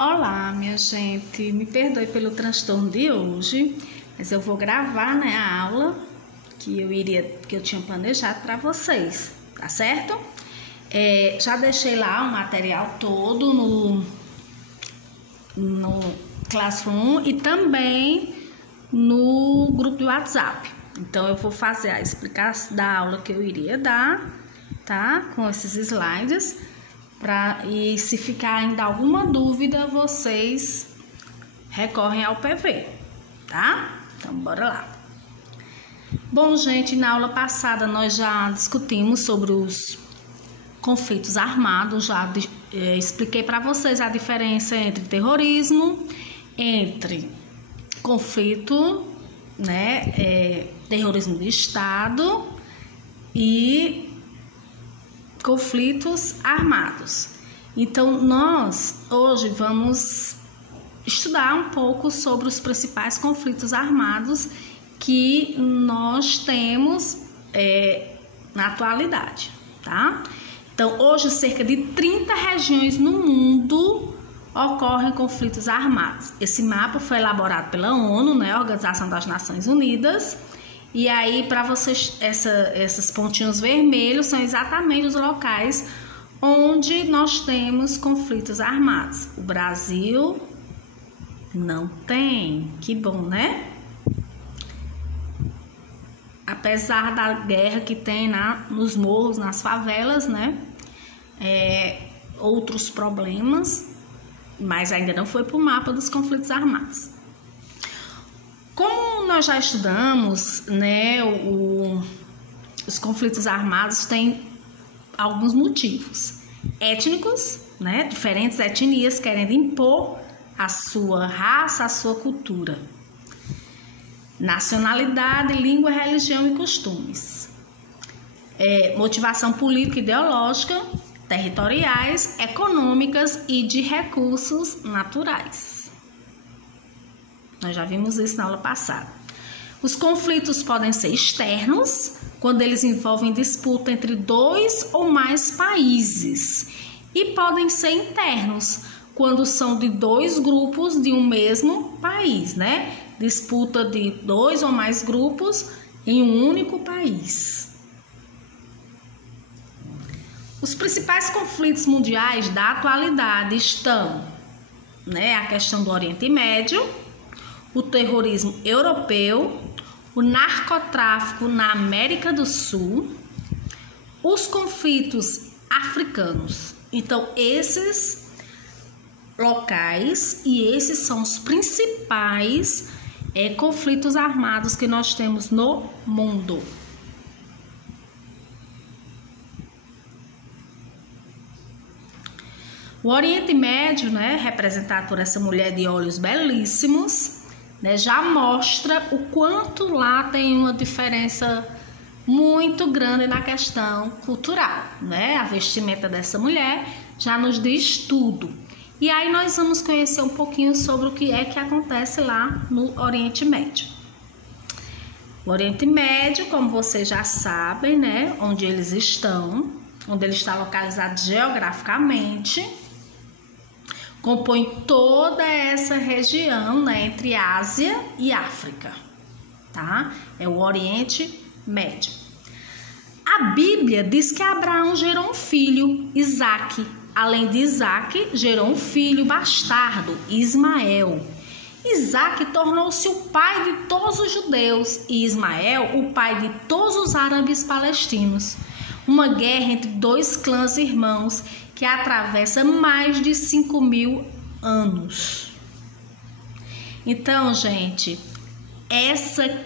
Olá, minha gente, me perdoe pelo transtorno de hoje, mas eu vou gravar, a aula que eu tinha planejado para vocês, tá certo? Já deixei lá o material todo no Classroom e também no grupo do WhatsApp. Então eu vou fazer a explicação da aula que eu iria dar, tá? Com esses slides. E se ficar ainda alguma dúvida, vocês recorrem ao PV, tá? Então, bora lá. Bom, gente, na aula passada nós já discutimos sobre os conflitos armados, já expliquei para vocês a diferença entre terrorismo, entre conflito, terrorismo de Estado e conflitos armados. Então, nós hoje vamos estudar um pouco sobre os principais conflitos armados que nós temos na atualidade, tá? Então, hoje, cerca de 30 regiões no mundo ocorrem conflitos armados. Esse mapa foi elaborado pela ONU, Organização das Nações Unidas. E aí, para vocês, esses pontinhos vermelhos são exatamente os locais onde nós temos conflitos armados. O Brasil não tem. Que bom, né? Apesar da guerra que tem nos morros, nas favelas, outros problemas, mas ainda não foi para o mapa dos conflitos armados. Como nós já estudamos, os conflitos armados têm alguns motivos étnicos, diferentes etnias querendo impor a sua raça, a sua cultura, nacionalidade, língua, religião e costumes, motivação política e ideológica, territoriais, econômicas e de recursos naturais. Nós já vimos isso na aula passada. Os conflitos podem ser externos, quando eles envolvem disputa entre dois ou mais países. E podem ser internos, quando são de dois grupos de um mesmo país, Disputa de dois ou mais grupos em um único país. Os principais conflitos mundiais da atualidade estão, a questão do Oriente Médio, o terrorismo europeu, o narcotráfico na América do Sul, os conflitos africanos. Então, esses locais e esses são os principais conflitos armados que nós temos no mundo. O Oriente Médio, representado por essa mulher de olhos belíssimos, já mostra o quanto lá tem uma diferença muito grande na questão cultural, A vestimenta dessa mulher já nos diz tudo. E aí nós vamos conhecer um pouquinho sobre o que é que acontece lá no Oriente Médio. O Oriente Médio, como vocês já sabem, onde ele está localizado geograficamente, compõe toda essa região, entre Ásia e África, tá? É o Oriente Médio. A Bíblia diz que Abraão gerou um filho, Isaque. Além de Isaque, gerou um filho bastardo, Ismael. Isaque tornou-se o pai de todos os judeus e Ismael o pai de todos os árabes palestinos. Uma guerra entre dois clãs irmãos que atravessa mais de 5.000 anos. Então, gente,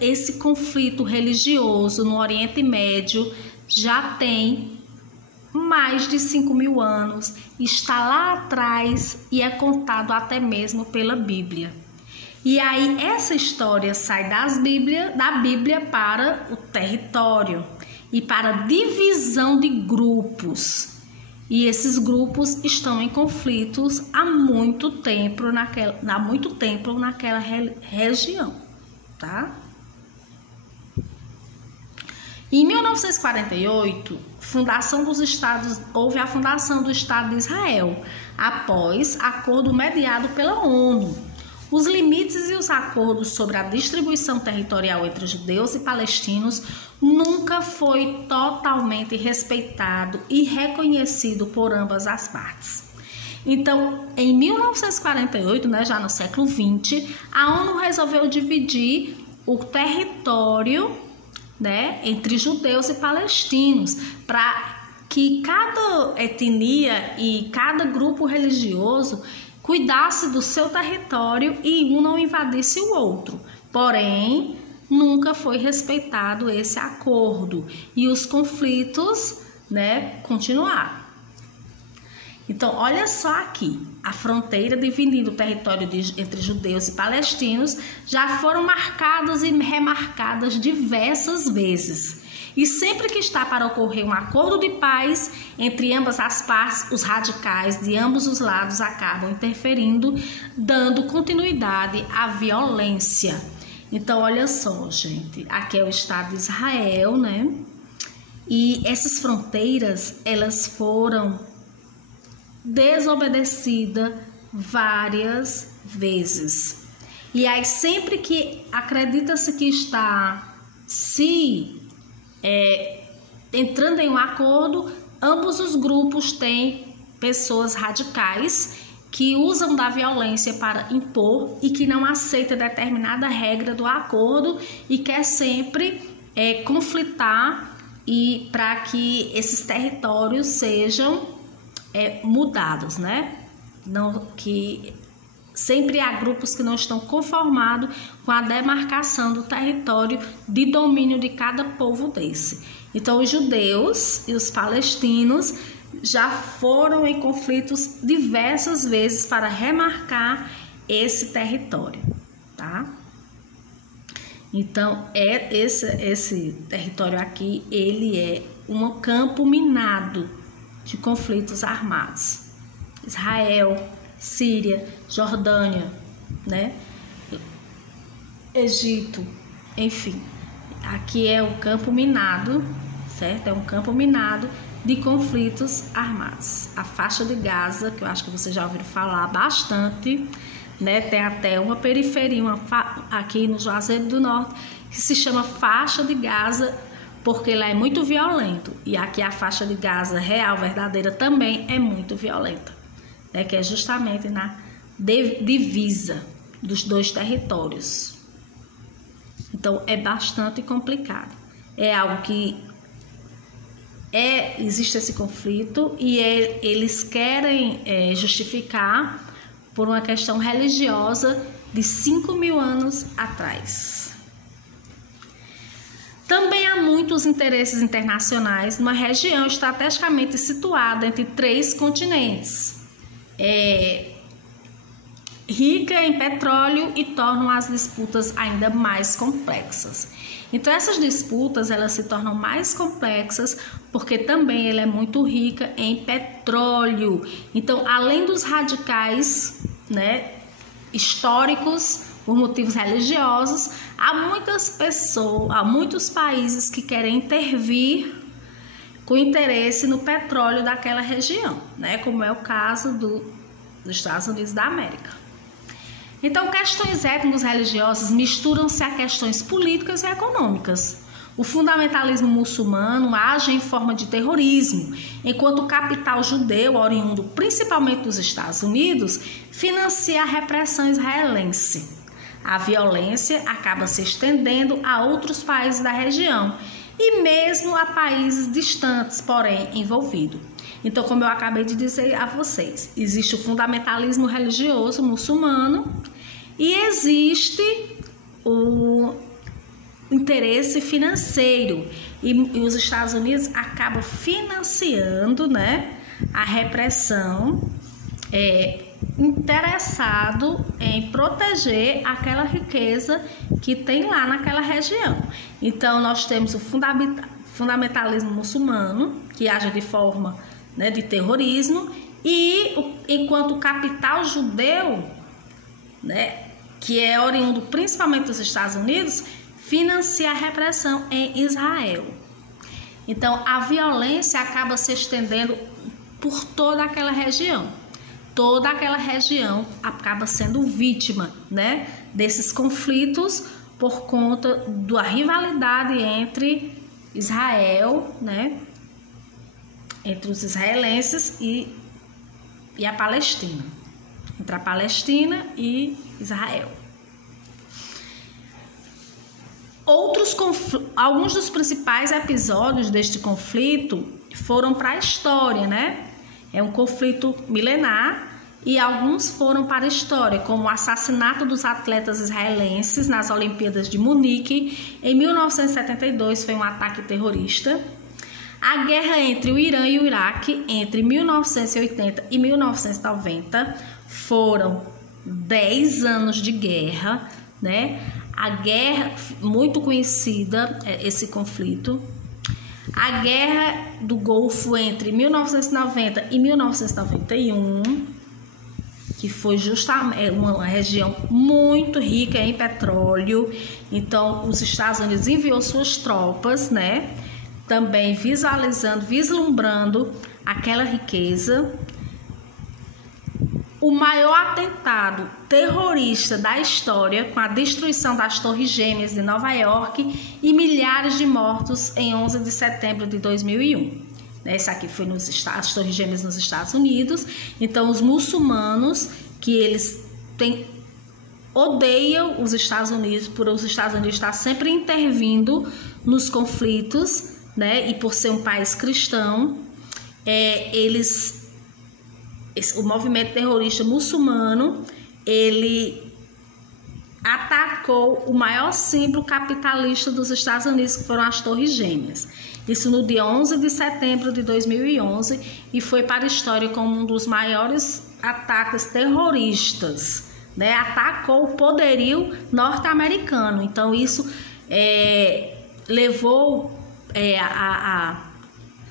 esse conflito religioso no Oriente Médio já tem mais de 5.000 anos, está lá atrás e é contado até mesmo pela Bíblia. E aí essa história sai da Bíblia para o território e para a divisão de grupos. E esses grupos estão em conflitos há muito tempo naquela região, tá? Em 1948, houve a fundação do Estado de Israel, após acordo mediado pela ONU. Os limites e os acordos sobre a distribuição territorial entre judeus e palestinos nunca foi totalmente respeitado e reconhecido por ambas as partes. Então, em 1948, já no século XX, a ONU resolveu dividir o território, entre judeus e palestinos, para que cada etnia e cada grupo religioso cuidasse do seu território e um não invadisse o outro. Porém, nunca foi respeitado esse acordo e os conflitos, continuaram. Então, olha só aqui, a fronteira dividindo o território entre judeus e palestinos já foram marcadas e remarcadas diversas vezes. E sempre que está para ocorrer um acordo de paz entre ambas as partes, os radicais de ambos os lados acabam interferindo, dando continuidade à violência. Então, olha só, gente, aqui é o Estado de Israel, E essas fronteiras, elas foram desobedecidas várias vezes. E aí, sempre que acredita-se que está entrando em um acordo, ambos os grupos têm pessoas radicais que usam da violência para impor e que não aceita determinada regra do acordo e quer sempre conflitar e para que esses territórios sejam mudados, Não, que sempre há grupos que não estão conformados com a demarcação do território de domínio de cada povo desse. Então, os judeus e os palestinos já foram em conflitos diversas vezes para remarcar esse território, tá? Então, esse território aqui, ele é um campo minado de conflitos armados. Israel, Síria, Jordânia, Egito, enfim. Aqui é um campo minado, certo? É um campo minado de conflitos armados. A faixa de Gaza, que eu acho que vocês já ouviram falar bastante, Tem até uma periferia aqui no Juazeiro do Norte que se chama faixa de Gaza, porque lá é muito violento. E aqui a faixa de Gaza real, verdadeira, também é muito violenta, que é justamente na divisa dos dois territórios. Então, é bastante complicado. É algo que existe esse conflito e eles querem justificar por uma questão religiosa de 5.000 anos atrás. Também há muitos interesses internacionais numa região estrategicamente situada entre 3 continentes, rica em petróleo, e tornam as disputas ainda mais complexas. Então, essas disputas, elas se tornam mais complexas porque também ela é muito rica em petróleo. Então, além dos radicais, históricos, por motivos religiosos, há muitos países que querem intervir com interesse no petróleo daquela região, como é o caso dos Estados Unidos da América. Então, questões étnico-religiosas misturam-se a questões políticas e econômicas. O fundamentalismo muçulmano age em forma de terrorismo, enquanto o capital judeu, oriundo principalmente dos Estados Unidos, financia a repressão israelense. A violência acaba se estendendo a outros países da região e mesmo a países distantes, porém envolvidos. Então, como eu acabei de dizer a vocês, existe o fundamentalismo religioso muçulmano e existe o interesse financeiro. E os Estados Unidos acabam financiando, a repressão, interessado em proteger aquela riqueza que tem lá naquela região. Então, nós temos o fundamentalismo muçulmano, que age de forma de terrorismo, e enquanto o capital judeu, que é oriundo principalmente dos Estados Unidos, financia a repressão em Israel. Então, a violência acaba se estendendo por toda aquela região. Toda aquela região acaba sendo vítima, né, desses conflitos por conta da rivalidade entre Israel, né, entre os israelenses e a Palestina, entre a Palestina e Israel. Alguns dos principais episódios deste conflito foram para a história, né? É um conflito milenar e alguns foram para a história, como o assassinato dos atletas israelenses nas Olimpíadas de Munique em 1972, foi um ataque terrorista. A guerra entre o Irã e o Iraque entre 1980 e 1990 foram 10 anos de guerra, né? A guerra, muito conhecida, esse conflito. A Guerra do Golfo entre 1990 e 1991, que foi justamente uma região muito rica em petróleo. Então, os Estados Unidos enviou suas tropas, né? Também vislumbrando aquela riqueza. O maior atentado terrorista da história, com a destruição das Torres Gêmeas de Nova York e milhares de mortos em 11 de setembro de 2001. Esse aqui foi as Torres Gêmeas nos Estados Unidos. Então, os muçulmanos, que eles odeiam os Estados Unidos, por os Estados Unidos estar sempre intervindo nos conflitos, né? E por ser um país cristão, o movimento terrorista muçulmano, ele atacou o maior símbolo capitalista dos Estados Unidos, que foram as Torres Gêmeas. Isso no dia 11 de setembro de 2011 e foi para a história como um dos maiores ataques terroristas, né? Atacou o poderio norte-americano. Então isso levou a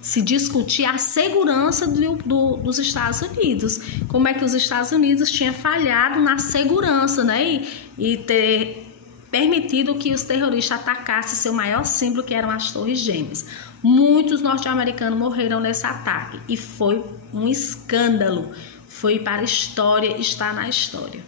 se discutir a segurança dos Estados Unidos. Como é que os Estados Unidos tinham falhado na segurança, né? E ter permitido que os terroristas atacassem seu maior símbolo, que eram as Torres Gêmeas. Muitos norte-americanos morreram nesse ataque e foi um escândalo. Foi para a história, está na história.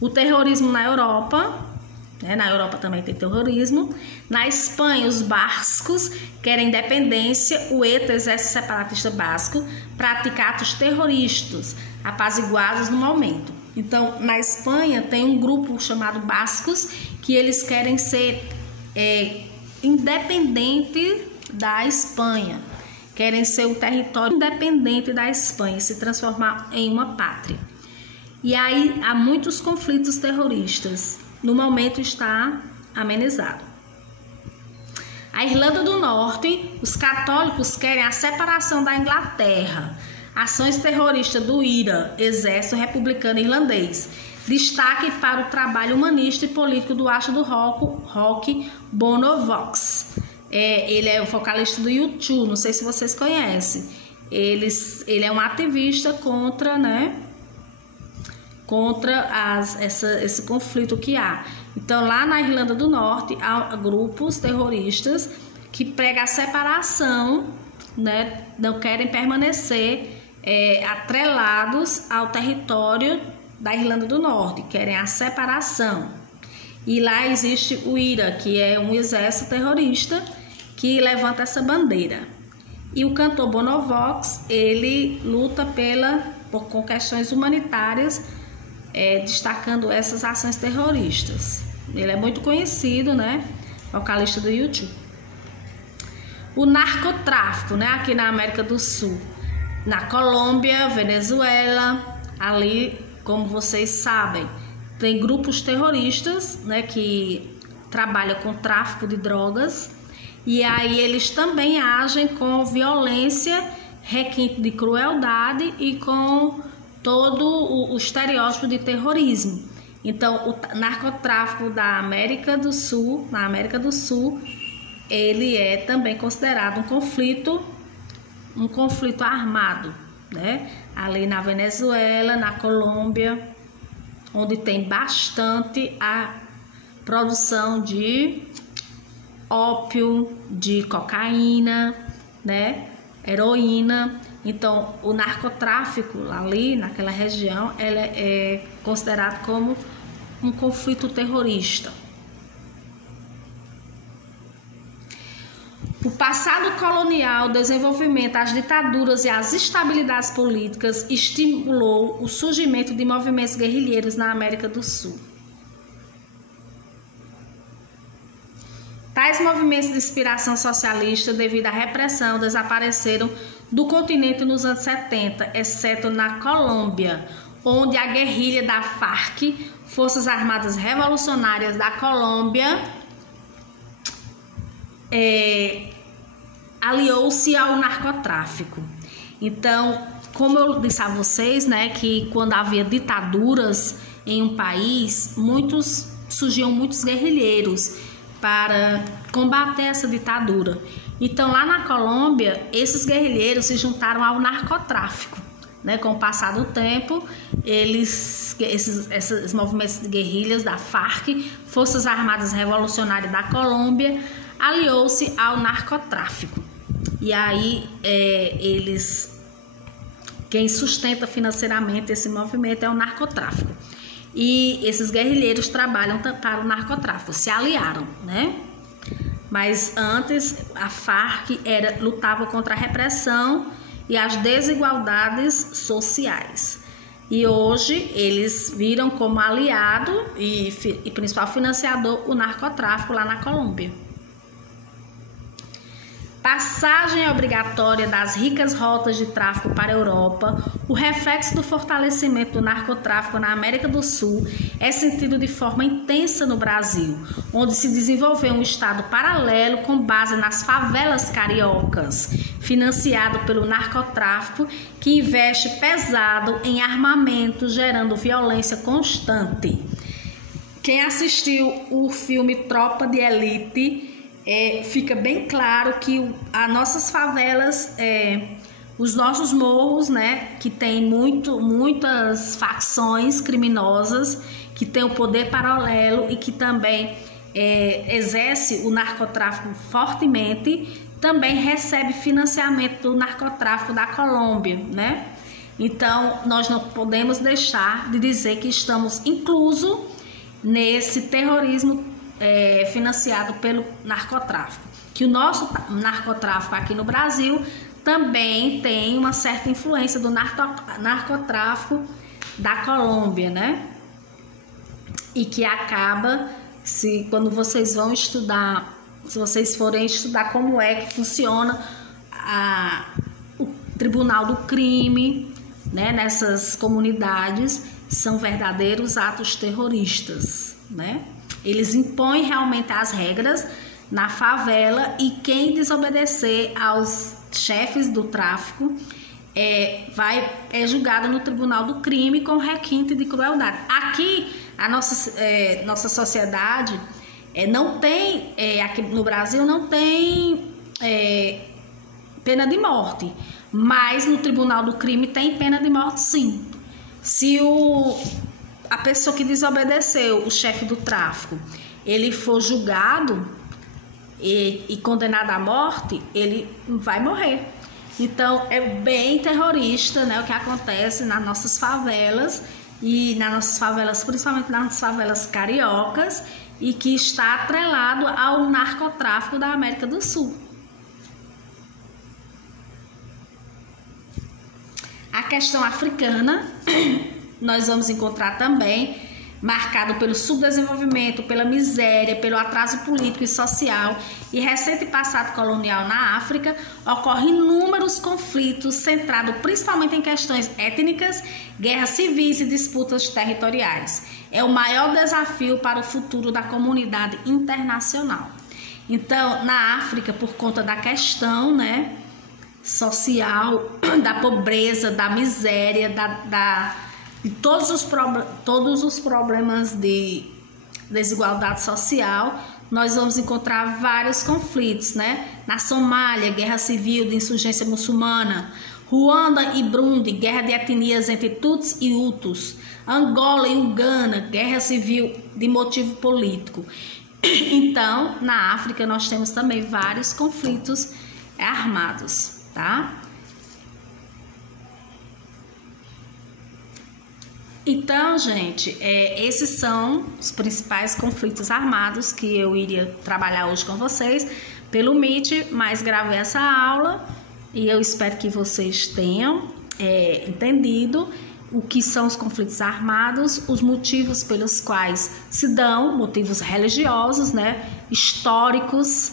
O terrorismo na Europa, na Europa também tem terrorismo. Na Espanha, os bascos querem independência. O ETA, Exército Separatista Basco, pratica atos terroristas apaziguados no momento. Então, na Espanha tem um grupo chamado bascos que eles querem ser independente da Espanha. Querem ser um território independente da Espanha, se transformar em uma pátria. E aí há muitos conflitos terroristas. No momento está amenizado. A Irlanda do Norte, os católicos querem a separação da Inglaterra. Ações terroristas do IRA, Exército Republicano Irlandês. Destaque para o trabalho humanista e político do astro do rock Bono Vox. Ele é o vocalista do U2, não sei se vocês conhecem. Ele é um ativista contra, esse conflito que há. Então, lá na Irlanda do Norte, há grupos terroristas que pregam a separação, não querem permanecer atrelados ao território da Irlanda do Norte, querem a separação. E lá existe o IRA, que é um exército terrorista que levanta essa bandeira. E o cantor Bono Vox, ele luta com questões humanitárias, destacando essas ações terroristas. Ele é muito conhecido, vocalista do U2. O narcotráfico, aqui na América do Sul, na Colômbia, Venezuela, ali, como vocês sabem, tem grupos terroristas, que trabalham com tráfico de drogas, e aí eles também agem com violência, requinte de crueldade e com todo o estereótipo de terrorismo. Então, o narcotráfico na América do Sul, ele é também considerado um conflito armado, ali na Venezuela, na Colômbia, onde tem bastante a produção de ópio, de cocaína, né, heroína. Então, o narcotráfico ali naquela região ela é considerado como um conflito terrorista. O passado colonial, o desenvolvimento, as ditaduras e as instabilidades políticas estimulou o surgimento de movimentos guerrilheiros na América do Sul. Tais movimentos de inspiração socialista, devido à repressão, desapareceram do continente nos anos 70, exceto na Colômbia, onde a guerrilha da FARC, Forças Armadas Revolucionárias da Colômbia, aliou-se ao narcotráfico. Então, como eu disse a vocês, né, que quando havia ditaduras em um país, surgiam muitos guerrilheiros para combater essa ditadura. Então, lá na Colômbia, esses guerrilheiros se juntaram ao narcotráfico, né? Com o passar do tempo, esses movimentos de guerrilhas da FARC, Forças Armadas Revolucionárias da Colômbia, aliou-se ao narcotráfico. E aí, quem sustenta financeiramente esse movimento é o narcotráfico. E esses guerrilheiros trabalham para o narcotráfico, se aliaram, né? Mas antes a FARC lutava contra a repressão e as desigualdades sociais. E hoje eles viram como aliado e principal financiador o narcotráfico lá na Colômbia. Passagem obrigatória das ricas rotas de tráfico para a Europa, o reflexo do fortalecimento do narcotráfico na América do Sul é sentido de forma intensa no Brasil, onde se desenvolveu um estado paralelo com base nas favelas cariocas, financiado pelo narcotráfico, que investe pesado em armamento, gerando violência constante. Quem assistiu o filme Tropa de Elite, fica bem claro que as nossas favelas, os nossos morros, né, que tem muitas facções criminosas, que tem o poder paralelo e que também exerce o narcotráfico fortemente, também recebe financiamento do narcotráfico da Colômbia, né? Então, nós não podemos deixar de dizer que estamos inclusos nesse terrorismo financiado pelo narcotráfico, que o nosso narcotráfico aqui no Brasil também tem uma certa influência do narcotráfico da Colômbia, né? E que acaba, quando vocês vão estudar, se vocês forem estudar como é que funciona o Tribunal do Crime, né, nessas comunidades, são verdadeiros atos terroristas, né? Eles impõem realmente as regras na favela e quem desobedecer aos chefes do tráfico é julgado no Tribunal do Crime com requinte de crueldade. Aqui, a nossa sociedade não tem, aqui no Brasil não tem pena de morte, mas no Tribunal do Crime tem pena de morte, sim. Se a pessoa que desobedeceu, o chefe do tráfico, ele for julgado e condenado à morte, ele vai morrer. Então, é bem terrorista, né, o que acontece nas nossas favelas, principalmente nas favelas cariocas, e que está atrelado ao narcotráfico da América do Sul. A questão africana nós vamos encontrar também marcado pelo subdesenvolvimento, pela miséria, pelo atraso político e social e recente passado colonial na África. Ocorrem inúmeros conflitos centrados principalmente em questões étnicas, guerras civis e disputas territoriais. É o maior desafio para o futuro da comunidade internacional. Então, na África, por conta da questão, né, social, da pobreza, da miséria, de todos os problemas de desigualdade social, nós vamos encontrar vários conflitos, né? Na Somália, guerra civil de insurgência muçulmana. Ruanda e Burundi, guerra de etnias entre Tutsis e Hutus. Angola e Uganda, guerra civil de motivo político. Então, na África nós temos também vários conflitos armados, tá? Então, gente, esses são os principais conflitos armados que eu iria trabalhar hoje com vocês pelo Meet, mas gravei essa aula e eu espero que vocês tenham entendido o que são os conflitos armados, os motivos pelos quais se dão, motivos religiosos, né, históricos,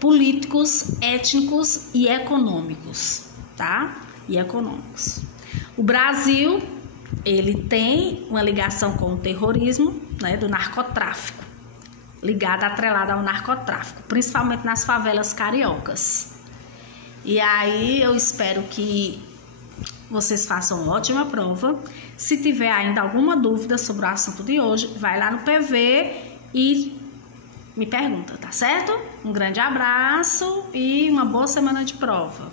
políticos, étnicos e econômicos, tá? E econômicos. O Brasil, ele tem uma ligação com o terrorismo, né, do narcotráfico, atrelada ao narcotráfico, principalmente nas favelas cariocas. E aí eu espero que vocês façam uma ótima prova. Se tiver ainda alguma dúvida sobre o assunto de hoje, vai lá no PV e me pergunta, tá certo? Um grande abraço e uma boa semana de prova.